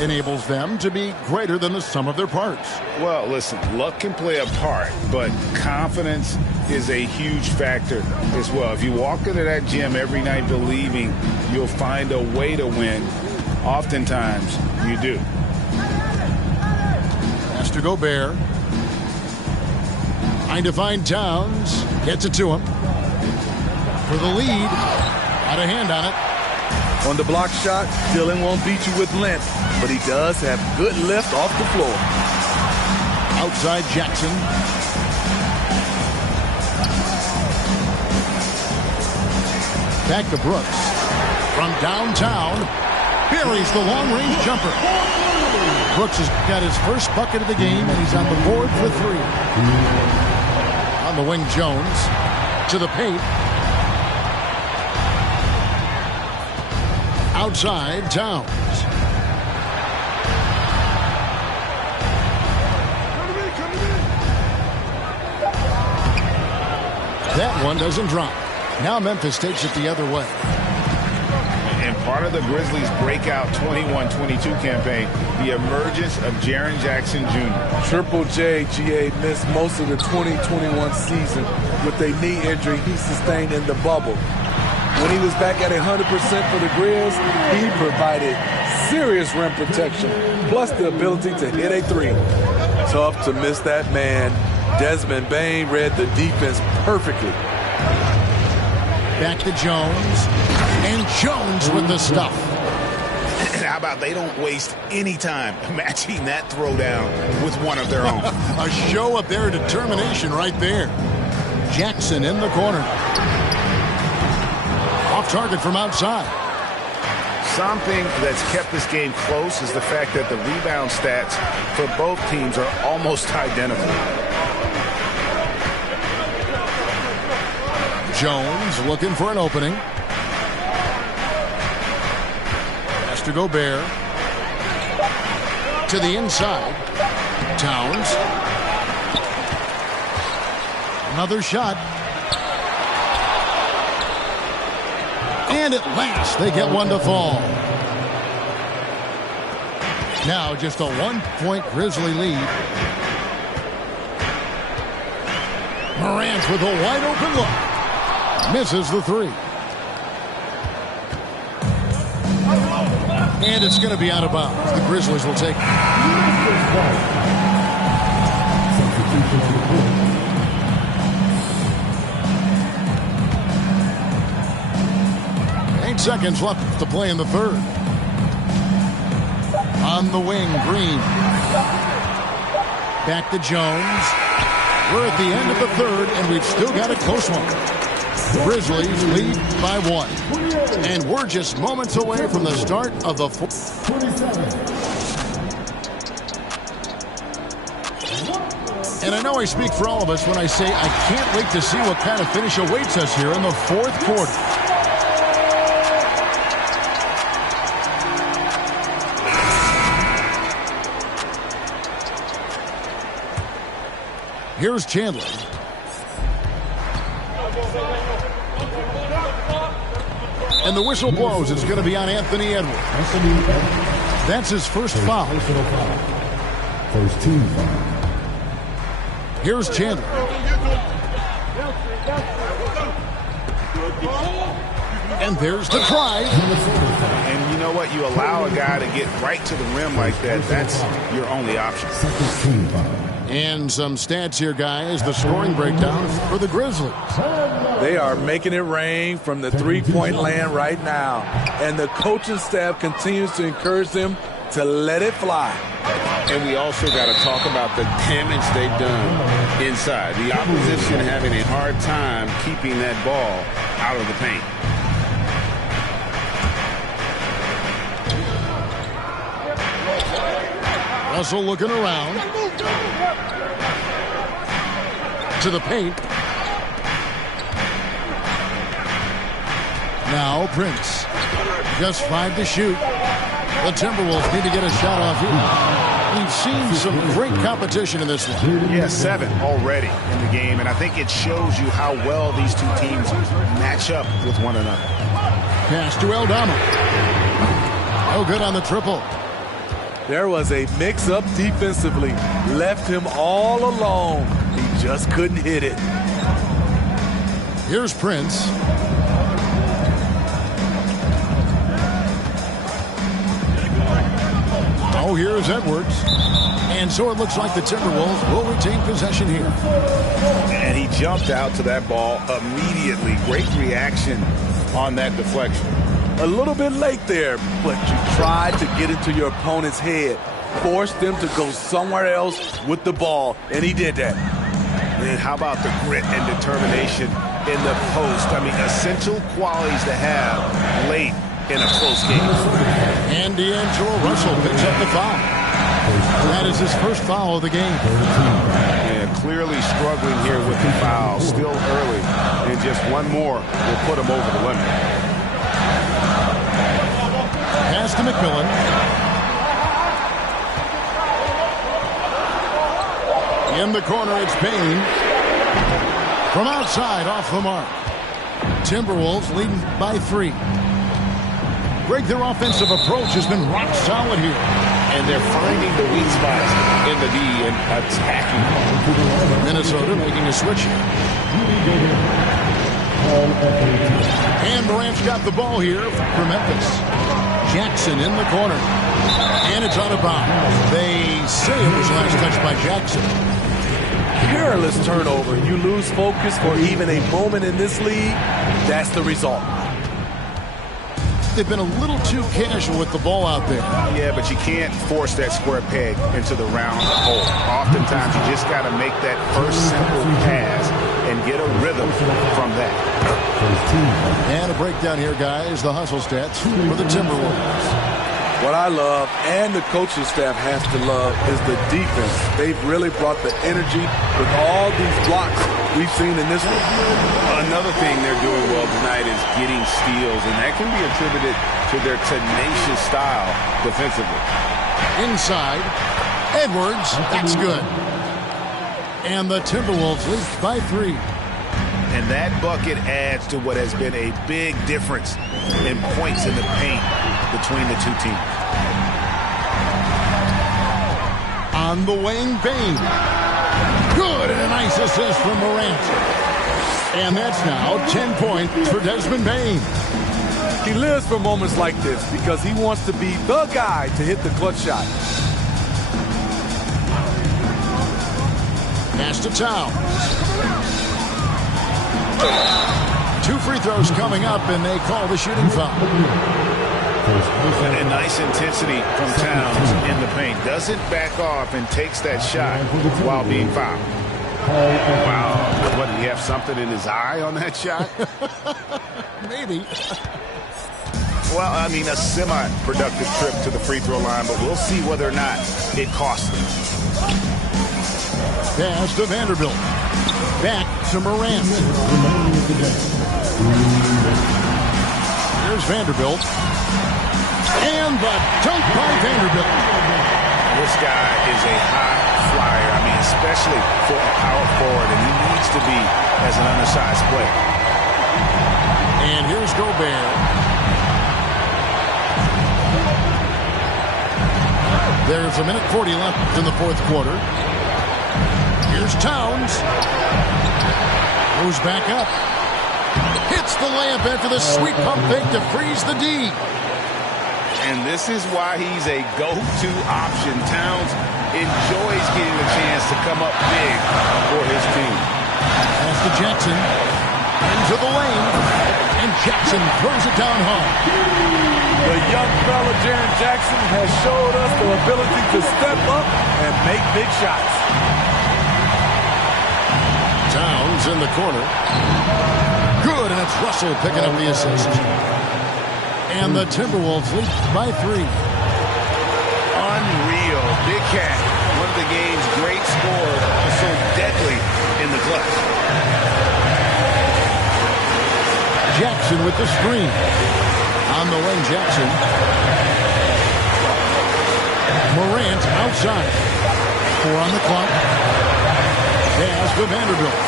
enables them to be greater than the sum of their parts. Well, listen, luck can play a part, but confidence is a huge factor as well. If you walk into that gym every night believing you'll find a way to win, oftentimes you do. Has to Gobert. Trying to find Towns. Gets it to him. For the lead. Got a hand on it. On the block shot, Dillon won't beat you with length, but he does have good lift off the floor. Outside Jackson. Back to Brooks. From downtown, buries the long-range jumper. Brooks has got his first bucket of the game, and he's on the board for three. On the wing, Jones. To the paint. Outside, Towns. That one doesn't drop. Now Memphis takes it the other way. And part of the Grizzlies' breakout 21-22 campaign, the emergence of Jaren Jackson Jr. Triple J, GA, missed most of the 2021 season with a knee injury he sustained in the bubble. When he was back at 100% for the Grizz, he provided serious rim protection, plus the ability to hit a three. Tough to miss that man. Desmond Bane read the defense perfectly. Back to Jones. And Jones with the stuff. And how about they don't waste any time matching that throwdown with one of their own. A show of their determination right there. Jackson in the corner. Off target from outside. Something that's kept this game close is the fact that the rebound stats for both teams are almost identical. Jones looking for an opening. Has to Gobert. To the inside. Towns. Another shot. And at last, they get one to fall. Now just a one-point Grizzly lead. Morant with a wide-open look. Misses the three. And it's going to be out of bounds. The Grizzlies will take it. 8 seconds left to play in the third. On the wing, Green. Back to Jones. We're at the end of the third, and we've still got a close one. Grizzlies lead by 1. And we're just moments away from the start of the fourth. And I know I speak for all of us when I say I can't wait to see what kind of finish awaits us here in the fourth quarter. Here's Chandler. And the whistle blows. It's going to be on Anthony Edwards. That's his first foul. First team foul. Here's Chandler. And there's the try. And you know what? You allow a guy to get right to the rim like that. That's your only option. Second team foul. And some stats here, guys. The scoring breakdown for the Grizzlies. They are making it rain from the three-point land right now. And the coaching staff continues to encourage them to let it fly. And we also got to talk about the damage they've done inside. The opposition having a hard time keeping that ball out of the paint. Russell looking around. To the paint. Now Prince. Just 5 to shoot. The Timberwolves need to get a shot off here. We've seen some great competition in this one. Yeah, 7 already in the game, and I think it shows you how well these two teams match up with one another. Pass to Aldama. No good on the triple. There was a mix-up defensively. Left him all alone. He just couldn't hit it. Here's Prince. Oh, here's Edwards. And so it looks like the Timberwolves will retain possession here. And he jumped out to that ball immediately. Great reaction on that deflection. A little bit late there, but you tried to get into your opponent's head. Forced them to go somewhere else with the ball, and he did that. And how about the grit and determination in the post? I mean, essential qualities to have late in a close game. And D'Angelo Russell picks up the foul. That is his first foul of the game. Yeah, clearly struggling here with the foul. Still early, and just one more will put him over the limit. Pass to McMillan. In the corner, it's Payne. From outside, off the mark. Timberwolves leading by 3. Greg, their offensive approach has been rock solid here. And they're finding the weak spots in the D and attacking. Minnesota making a switch here. And Morant's got the ball here for Memphis. Jackson in the corner. And it's out of bounds. They say it was last touched by Jackson. Careless turnover. You lose focus for even a moment in this league. That's the result. They've been a little too casual with the ball out there. Yeah, but you can't force that square peg into the round hole. Oftentimes, you just got to make that first simple pass and get a rhythm from that. And a breakdown here, guys. The hustle stats for the Timberwolves. What I love, and the coaching staff has to love, is the defense. They've really brought the energy with all these blocks we've seen in this one. Another thing they're doing well tonight is getting steals, and that can be attributed to their tenacious style defensively. Inside, Edwards, that's good. And the Timberwolves lead by 3. And that bucket adds to what has been a big difference in points in the paint between the two teams. On the wing, Bane. Good, and a nice assist from Morant. And that's now 10 points for Desmond Bane. He lives for moments like this because he wants to be the guy to hit the clutch shot. Pass to Towns. 2 free throws coming up, and they call the shooting foul. And a nice intensity from Towns in the paint. Doesn't back off and takes that shot while being fouled. Wow. What, did he have something in his eye on that shot? Maybe. Well, I mean, a semi-productive trip to the free throw line, but we'll see whether or not it costs them. Pass to Vanderbilt. Back to Morant. Here's Vanderbilt. And the dunk by Vanderbilt. This guy is a high flyer. I mean, especially for a power forward, and he needs to be as an undersized player. And here's Gobert. There's a minute 40 left in the fourth quarter. Here's Towns. Goes back up. Hits the layup after the sweet pump fake to freeze the D. And this is why he's a go-to option. Towns enjoys getting the chance to come up big for his team. Pass to Jackson. Into the lane. And Jackson throws it down hard. The young fella, Jaren Jackson, has showed us the ability to step up and make big shots. Towns in the corner. Good, and it's Russell picking up the assist. And the Timberwolves lead by 3. Unreal. Big Cat, one of the game's great scorers, also deadly in the clutch. Jackson with the screen. On the wing, Jackson. Morant outside. 4 on the clock. Pass to Vanderbilt.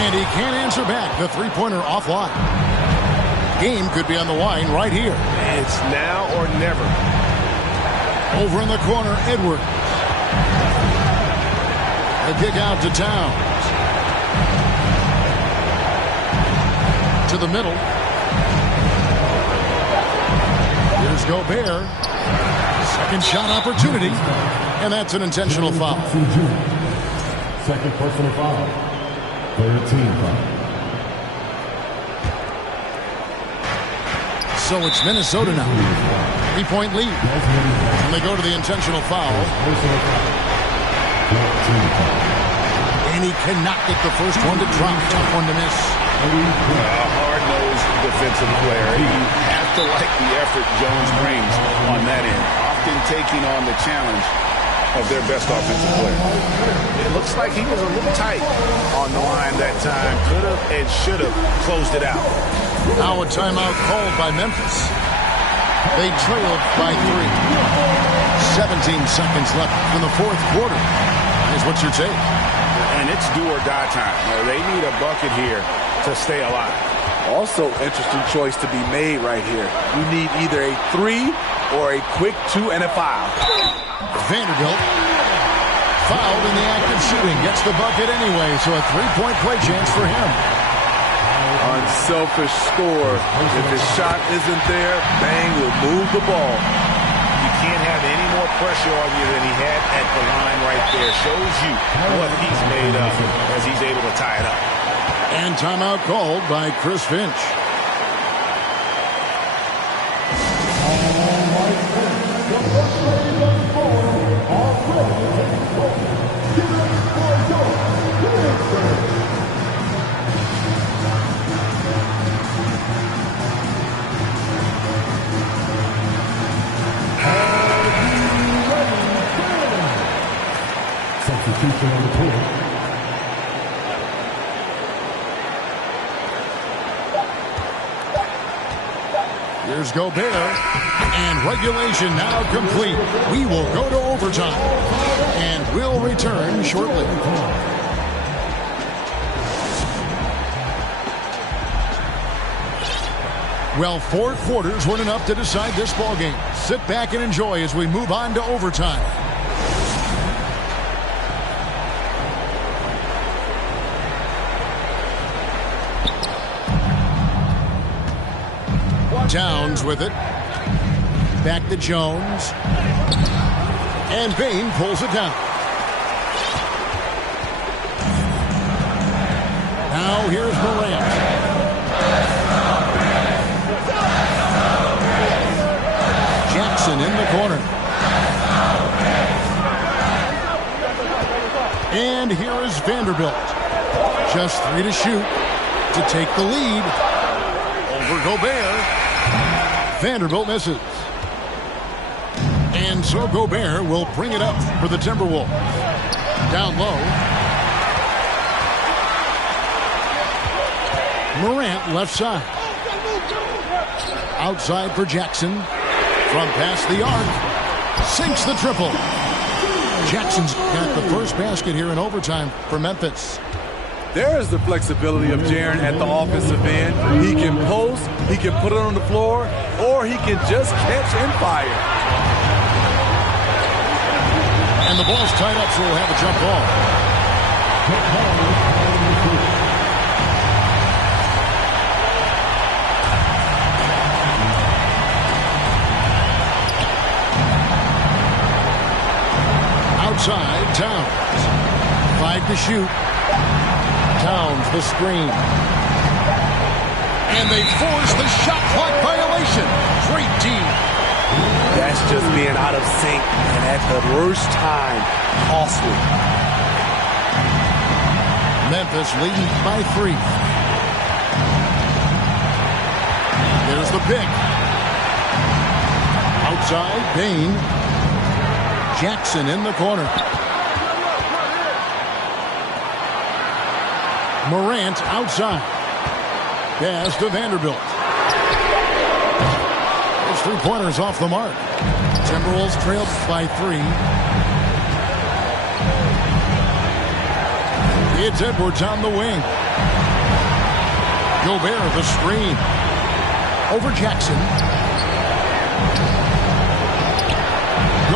And he can't answer back. The three-pointer offline. Game could be on the line right here. It's now or never. Over in the corner, Edwards. The kick out to Towns. To the middle. Here's Gobert. Second shot opportunity. And that's an intentional foul. Second personal foul. Third team foul. So it's Minnesota now. 3-point lead. And they go to the intentional foul. And he cannot get the first one to drop. Tough one to miss. A hard-nosed defensive player. You have to like the effort Jones brings on that end. Often taking on the challenge of their best offensive player. It looks like he was a little tight on the line that time. Could have and should have closed it out. Now a timeout called by Memphis. They trailed by 3. 17 seconds left in the fourth quarter. Here's what's your take? And it's do or die time. They need a bucket here to stay alive. Also, interesting choice to be made right here. You need either a 3 or a quick 2 and a foul. Vanderbilt fouled in the act of shooting. Gets the bucket anyway, so a 3-point play chance for him. Unselfish score. If his shot isn't there, Bang will move the ball. You can't have any more pressure on you than he had at the line right there. Shows you what he's made of as he's able to tie it up. And timeout called by Chris Finch. Substitution on the court. Here's Gobert, and regulation now complete. We will go to overtime, and we'll return shortly. Well, 4 quarters weren't enough to decide this ballgame. Sit back and enjoy as we move on to overtime. Towns with it. Back to Jones. And Bane pulls it down. Now here's Morant. Jackson in the corner. And here is Vanderbilt. Just 3 to shoot to take the lead over Gobert. Vanderbilt misses. And so Gobert will bring it up for the Timberwolves. Down low. Morant left side. Outside for Jackson. From past the arc. Sinks the triple. Jackson's got the first basket here in overtime for Memphis. There's the flexibility of Jaren at the offensive end. He can post, he can put it on the floor, or he can just catch and fire. And the ball's tied up, so we'll have a jump ball. Outside, Towns. 5 to shoot. Towns the screen. And they force the shot clock violation. Great team. That's just being out of sync and at the worst time. Costly. Memphis leading by 3. There's the pick. Outside, Bane. Jackson in the corner. Morant outside. Pass to Vanderbilt. Those 3-pointers off the mark. Timberwolves trailed by 3. It's Edwards on the wing. Gobert the screen. Over Jackson.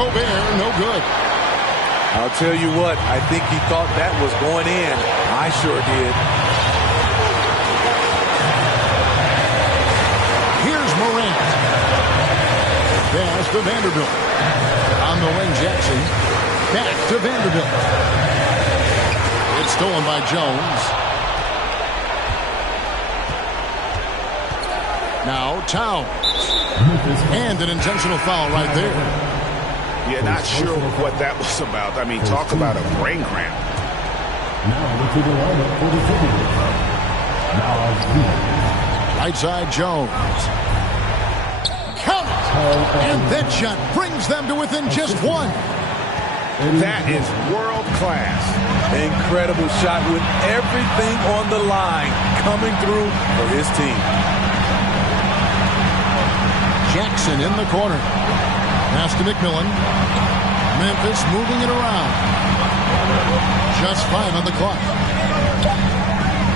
Gobert, no good. I'll tell you what, I think he thought that was going in. I sure did. Here's Morant. Pass to Vanderbilt. On the wing, Jackson. Back to Vanderbilt. It's stolen by Jones. Now Towns. And an intentional foul right there. Yeah, not sure what that was about. I mean, talk about a brain cramp. Now to the lineup for the Timberwolves. Now, Right side, Jones. Count it! And that shot brings them to within just one. That is world class. Incredible shot with everything on the line coming through for his team. Jackson in the corner. Pass to McMillan. Memphis moving it around. Just 5 on the clock.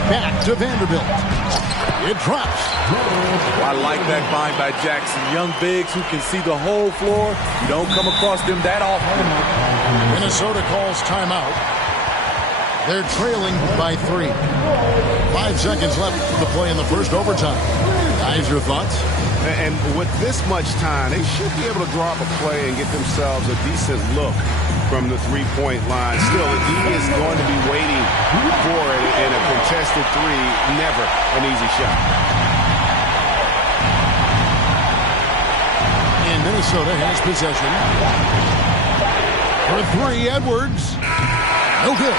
Back to Vanderbilt. It drops. I like that find by Jackson. Young bigs who can see the whole floor. You don't come across them that often. Minnesota calls timeout. They're trailing by 3. 5 seconds left to play in the first overtime. Guys, your thoughts? And with this much time, they should be able to draw up a play and get themselves a decent look from the three-point line. Still, he is going to be waiting for it in a contested three. Never an easy shot. And Minnesota has possession. For 3, Edwards. No good.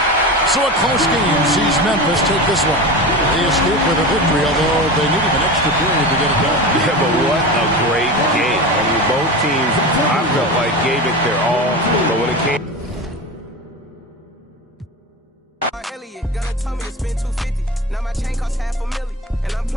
So a close game sees Memphis take this one. They escape with a victory, although they needed an extra period to get it done. Yeah, but what a great game. I mean, both teams, I felt like, gave it their all. But when it came... Elliott, gonna tell me to spend $250. Now my chain costs $500,000. And I'm